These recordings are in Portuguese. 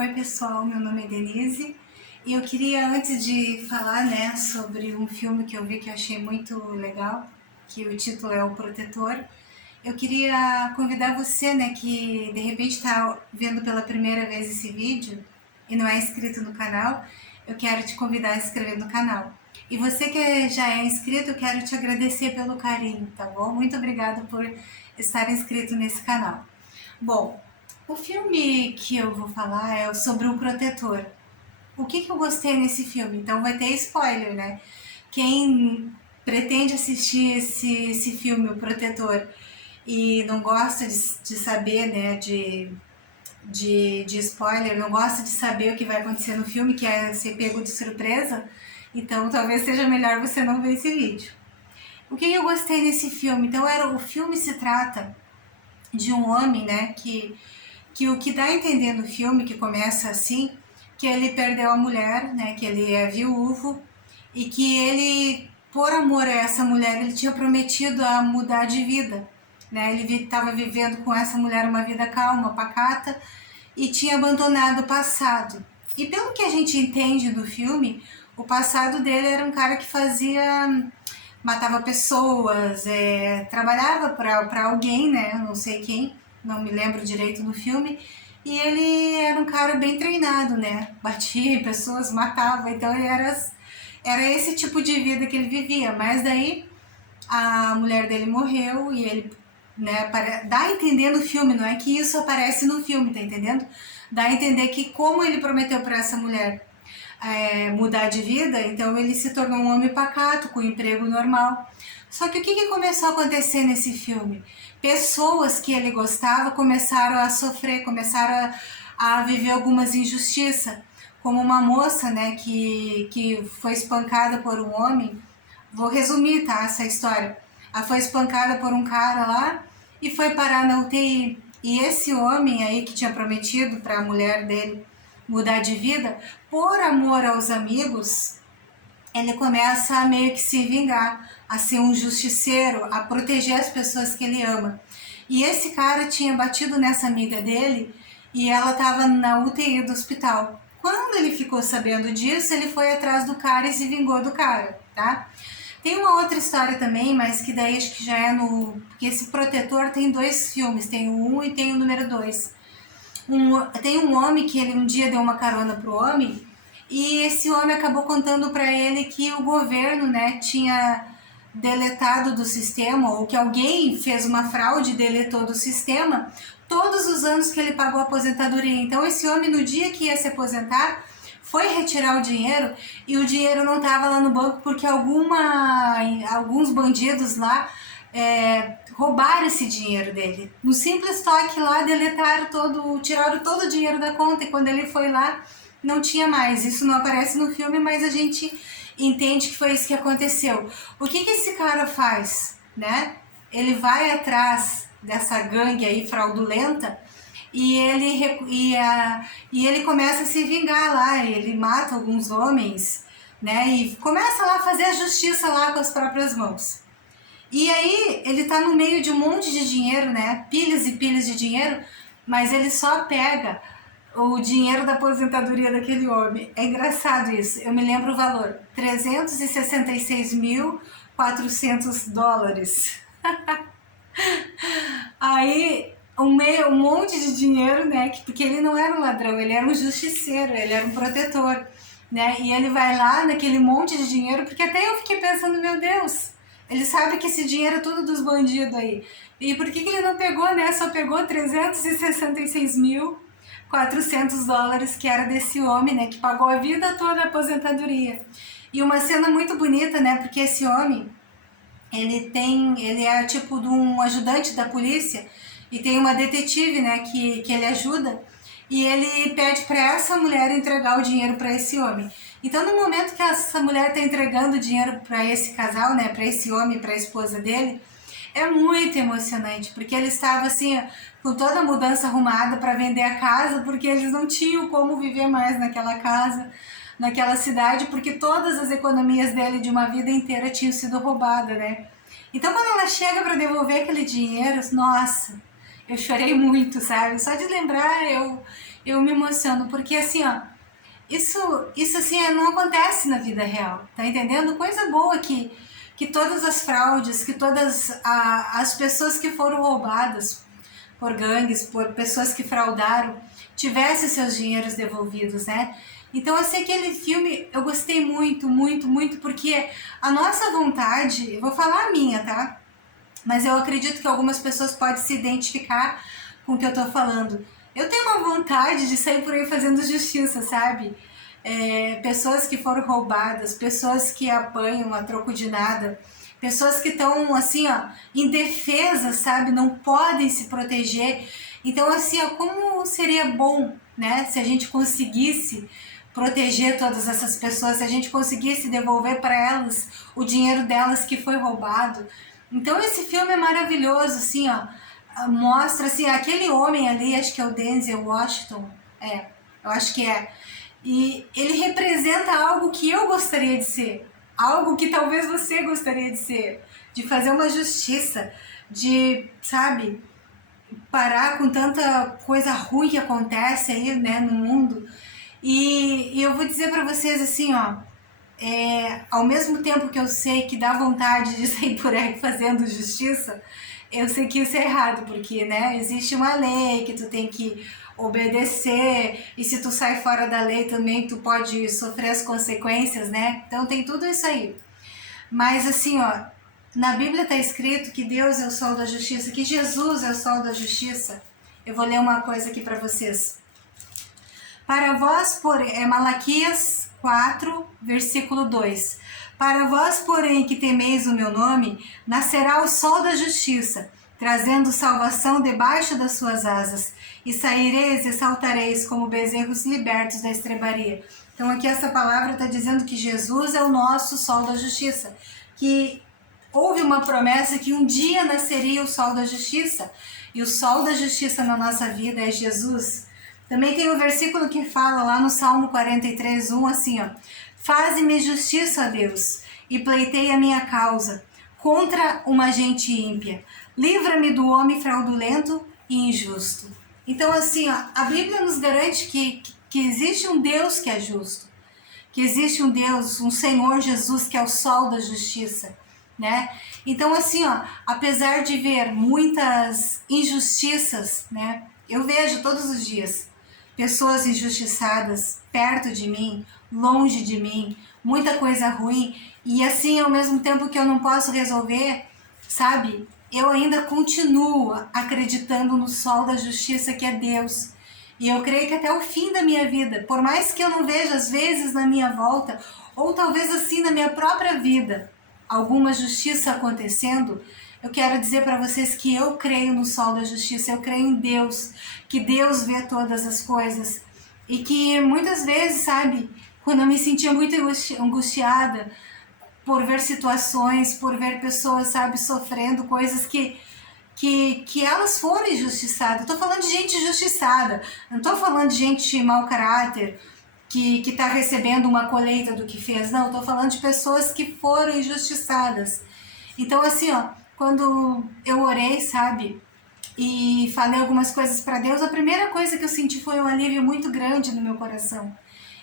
Oi pessoal, meu nome é Denise e eu queria, antes de falar, sobre um filme que eu vi que eu achei muito legal, que o título é O Protetor, eu queria convidar você, que de repente está vendo pela primeira vez esse vídeo e não é inscrito no canal, eu quero te convidar a se inscrever no canal. E você que já é inscrito, eu quero te agradecer pelo carinho, tá bom? Muito obrigada por estar inscrito nesse canal. Bom, o filme que eu vou falar é sobre o Protetor. O que eu gostei nesse filme? Então vai ter spoiler, né? Quem pretende assistir esse filme, O Protetor, e não gosta de saber, de spoiler, não gosta de saber o que vai acontecer no filme, que é ser pego de surpresa, então talvez seja melhor você não ver esse vídeo. O que eu gostei nesse filme? Então o filme se trata de um homem, que o que dá a entender no filme, que começa assim, que ele perdeu a mulher, que ele é viúvo, e que ele, por amor a essa mulher, ele tinha prometido a mudar de vida. Ele estava vivendo com essa mulher uma vida calma, pacata, e tinha abandonado o passado. E pelo que a gente entende do filme, o passado dele era um cara que matava pessoas, trabalhava para alguém, não sei quem, não me lembro direito do filme, e ele era um cara bem treinado, batia em pessoas, matava, então ele era esse tipo de vida que ele vivia, mas daí a mulher dele morreu e ele, dá a entender no filme, não é que isso aparece no filme, tá entendendo? Dá a entender que como ele prometeu para essa mulher mudar de vida, então ele se tornou um homem pacato, com um emprego normal. Só que o que começou a acontecer nesse filme? Pessoas que ele gostava começaram a sofrer, começaram a viver algumas injustiças, como uma moça, que foi espancada por um homem. Vou resumir, tá, essa história. Ela foi espancada por um cara lá e foi parar na UTI. E esse homem aí que tinha prometido para a mulher dele mudar de vida, por amor aos amigos, ele começa a meio que se vingar, a ser um justiceiro, a proteger as pessoas que ele ama. E esse cara tinha batido nessa amiga dele e ela estava na UTI do hospital. Quando ele ficou sabendo disso, ele foi atrás do cara e se vingou do cara, tá? Tem uma outra história também, mas que daí acho que já é no... Porque esse Protetor tem 2 filmes, tem o 1 e tem o número 2. Tem um homem que ele um dia deu uma carona pro homem e esse homem acabou contando para ele que o governo, tinha deletado do sistema, ou que alguém fez uma fraude e deletou do sistema todos os anos que ele pagou a aposentadoria. Então esse homem, no dia que ia se aposentar, foi retirar o dinheiro e o dinheiro não estava lá no banco porque alguns bandidos lá roubaram esse dinheiro dele. No simples toque lá, tiraram todo o dinheiro da conta e quando ele foi lá, não tinha mais. Isso não aparece no filme, mas a gente entende que foi isso que aconteceu. O que esse cara faz, Ele vai atrás dessa gangue aí fraudulenta e ele começa a se vingar lá, ele mata alguns homens, e começa lá a fazer a justiça lá com as próprias mãos. E aí ele tá no meio de um monte de dinheiro, pilhas e pilhas de dinheiro, mas ele só pega o dinheiro da aposentadoria daquele homem. É engraçado isso, eu me lembro o valor, $366.400. Aí um monte de dinheiro, porque ele não era um ladrão, ele era um justiceiro, ele era um protetor, e ele vai lá naquele monte de dinheiro, porque até eu fiquei pensando, meu Deus, ele sabe que esse dinheiro é tudo dos bandidos aí, e por que ele não pegou, só pegou $366.400, que era desse homem, que pagou a vida toda a aposentadoria. E uma cena muito bonita, porque esse homem, ele é tipo de um ajudante da polícia e tem uma detetive, que ele ajuda e ele pede para essa mulher entregar o dinheiro para esse homem. Então, no momento que essa mulher está entregando o dinheiro para esse casal, para esse homem, para a esposa dele, é muito emocionante, porque ele estava assim, com toda a mudança arrumada para vender a casa, porque eles não tinham como viver mais naquela casa, naquela cidade, porque todas as economias dele de uma vida inteira tinham sido roubadas, Então, quando ela chega para devolver aquele dinheiro, nossa, eu chorei muito, sabe? Só de lembrar, eu me emociono, porque assim, ó, isso assim não acontece na vida real, tá entendendo? Coisa boa que todas as fraudes, que todas as pessoas que foram roubadas por gangues, por pessoas que fraudaram, tivessem seus dinheiros devolvidos, né? Então, assim, aquele filme eu gostei muito, muito, muito, porque a nossa vontade, eu vou falar a minha, tá? Mas eu acredito que algumas pessoas podem se identificar com o que eu tô falando. Eu tenho uma vontade de sair por aí fazendo justiça, sabe? Pessoas que foram roubadas, pessoas que apanham a troco de nada, pessoas que estão assim, ó, indefesas, sabe? Não podem se proteger. Então, assim, ó, como seria bom, né, se a gente conseguisse proteger todas essas pessoas, se a gente conseguisse devolver para elas o dinheiro delas que foi roubado. Então esse filme é maravilhoso, assim, ó, mostra assim aquele homem ali, acho que é o Denzel Washington, eu acho que é, e ele representa algo que eu gostaria de ser, algo que talvez você gostaria de ser, de fazer uma justiça, de, sabe, parar com tanta coisa ruim que acontece aí, né, no mundo. E eu vou dizer para vocês assim, ó, ao mesmo tempo que eu sei que dá vontade de sair por aí fazendo justiça, eu sei que isso é errado, porque, né, existe uma lei que tu tem que obedecer, e se tu sai fora da lei também tu pode sofrer as consequências, né? Então tem tudo isso aí. Mas assim, ó, na Bíblia está escrito que Deus é o sol da justiça, que Jesus é o sol da justiça. Eu vou ler uma coisa aqui para vocês. Para vós, porém, Malaquias 4, versículo 2. Para vós, porém, que temeis o meu nome, nascerá o sol da justiça, trazendo salvação debaixo das suas asas, e saireis e saltareis como bezerros libertos da estrebaria. Então aqui essa palavra está dizendo que Jesus é o nosso sol da justiça, que houve uma promessa que um dia nasceria o sol da justiça, e o sol da justiça na nossa vida é Jesus. Também tem um versículo que fala lá no Salmo 43, 1, assim, ó: faze-me justiça, ó Deus, e pleiteia a minha causa contra uma gente ímpia. Livra-me do homem fraudulento e injusto. Então, assim, ó, a Bíblia nos garante que existe um Deus que é justo, que existe um Deus, um Senhor Jesus, que é o sol da justiça, né? Então, assim, ó, apesar de ver muitas injustiças, né? Eu vejo todos os dias pessoas injustiçadas perto de mim, longe de mim, muita coisa ruim, e assim, ao mesmo tempo que eu não posso resolver, sabe? Eu ainda continuo acreditando no sol da justiça que é Deus. E eu creio que até o fim da minha vida, por mais que eu não veja às vezes na minha volta, ou talvez assim na minha própria vida, alguma justiça acontecendo, eu quero dizer para vocês que eu creio no sol da justiça, eu creio em Deus, que Deus vê todas as coisas. E que muitas vezes, sabe, quando eu me sentia muito angustiada por ver situações, por ver pessoas, sabe, sofrendo coisas que elas foram injustiçadas. Eu tô falando de gente injustiçada, não tô falando de gente mau caráter, que tá recebendo uma colheita do que fez. Não, eu tô falando de pessoas que foram injustiçadas. Então, assim, ó, quando eu orei, sabe, e falei algumas coisas para Deus, a primeira coisa que eu senti foi um alívio muito grande no meu coração.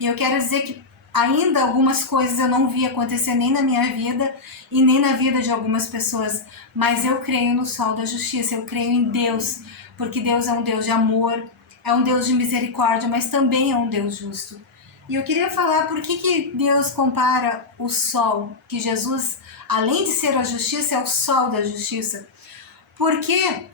E eu quero dizer que ainda algumas coisas eu não vi acontecer nem na minha vida e nem na vida de algumas pessoas, mas eu creio no sol da justiça, eu creio em Deus, porque Deus é um Deus de amor, é um Deus de misericórdia, mas também é um Deus justo. E eu queria falar por que Deus compara o sol, que Jesus, além de ser a justiça, é o sol da justiça. Porque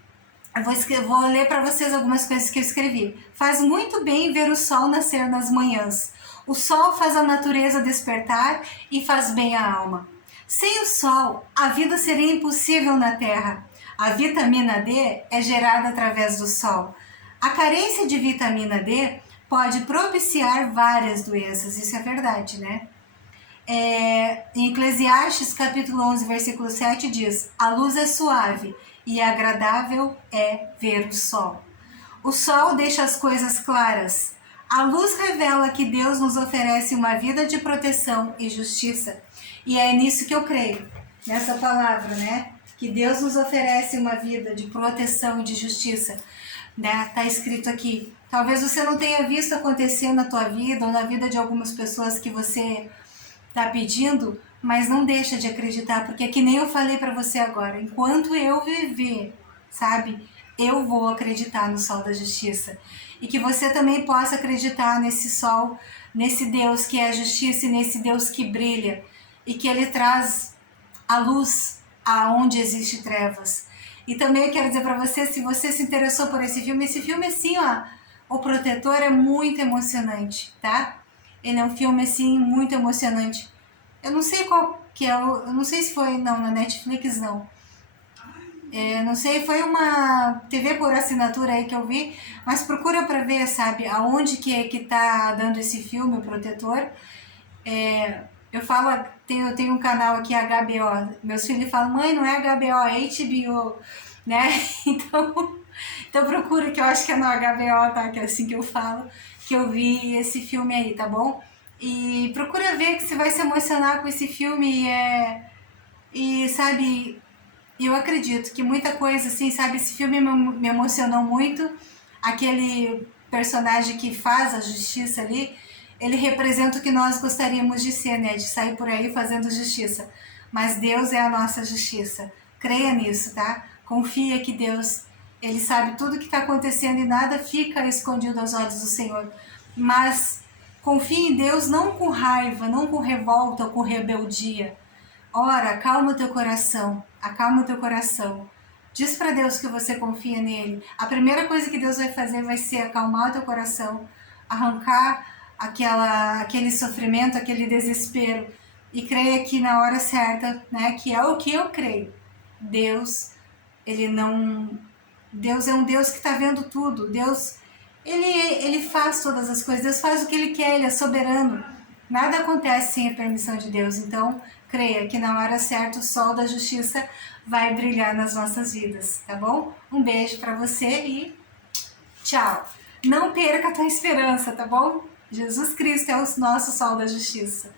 vou ler para vocês algumas coisas que eu escrevi. Faz muito bem ver o sol nascer nas manhãs. O sol faz a natureza despertar e faz bem à alma. Sem o sol, a vida seria impossível na Terra. A vitamina D é gerada através do sol. A carência de vitamina D pode propiciar várias doenças, isso é verdade, né? Em Eclesiastes capítulo 11, versículo 7 diz: a luz é suave e agradável é ver o sol. O sol deixa as coisas claras. A luz revela que Deus nos oferece uma vida de proteção e justiça. E é nisso que eu creio, nessa palavra, né? Que Deus nos oferece uma vida de proteção e de justiça. Né? Tá escrito aqui. Talvez você não tenha visto acontecer na tua vida ou na vida de algumas pessoas que você está pedindo, mas não deixa de acreditar, porque é que nem eu falei para você agora, enquanto eu viver, sabe, eu vou acreditar no sol da justiça. E que você também possa acreditar nesse sol, nesse Deus que é a justiça e nesse Deus que brilha e que ele traz a luz aonde existe trevas. E também eu quero dizer para você, se você se interessou por esse filme assim, ó, O Protetor é muito emocionante, tá? Ele é um filme assim muito emocionante. Eu não sei qual que é, eu não sei se foi não na Netflix não. Não sei, foi uma TV por assinatura aí que eu vi, mas procura para ver, sabe, aonde que tá dando esse filme, O Protetor. Eu falo, eu tenho um canal aqui, HBO, meus filhos falam, mãe, não é HBO, é HBO, né? Então procura, que eu acho que é no HBO, tá? Que é assim que eu falo, que eu vi esse filme aí, tá bom? E procura ver que você vai se emocionar com esse filme e sabe, eu acredito que muita coisa, assim, sabe, esse filme me emocionou muito, aquele personagem que faz a justiça ali, ele representa o que nós gostaríamos de ser, né, de sair por aí fazendo justiça, mas Deus é a nossa justiça, creia nisso, tá? Confia que Deus, ele sabe tudo o que está acontecendo e nada fica escondido aos olhos do Senhor, mas confie em Deus não com raiva, não com revolta ou com rebeldia. Ora, acalma o teu coração. Diz para Deus que você confia nele. A primeira coisa que Deus vai fazer vai ser acalmar o teu coração, arrancar aquele sofrimento, aquele desespero e creia que na hora certa, né, que é o que eu creio. Deus, ele não, Deus é um Deus que está vendo tudo. Deus, ele faz todas as coisas. Deus faz o que ele quer, ele é soberano. Nada acontece sem a permissão de Deus. Então, creia que na hora certa o sol da justiça vai brilhar nas nossas vidas, tá bom? Um beijo para você e tchau. Não perca a tua esperança, tá bom? Jesus Cristo é o nosso sol da justiça.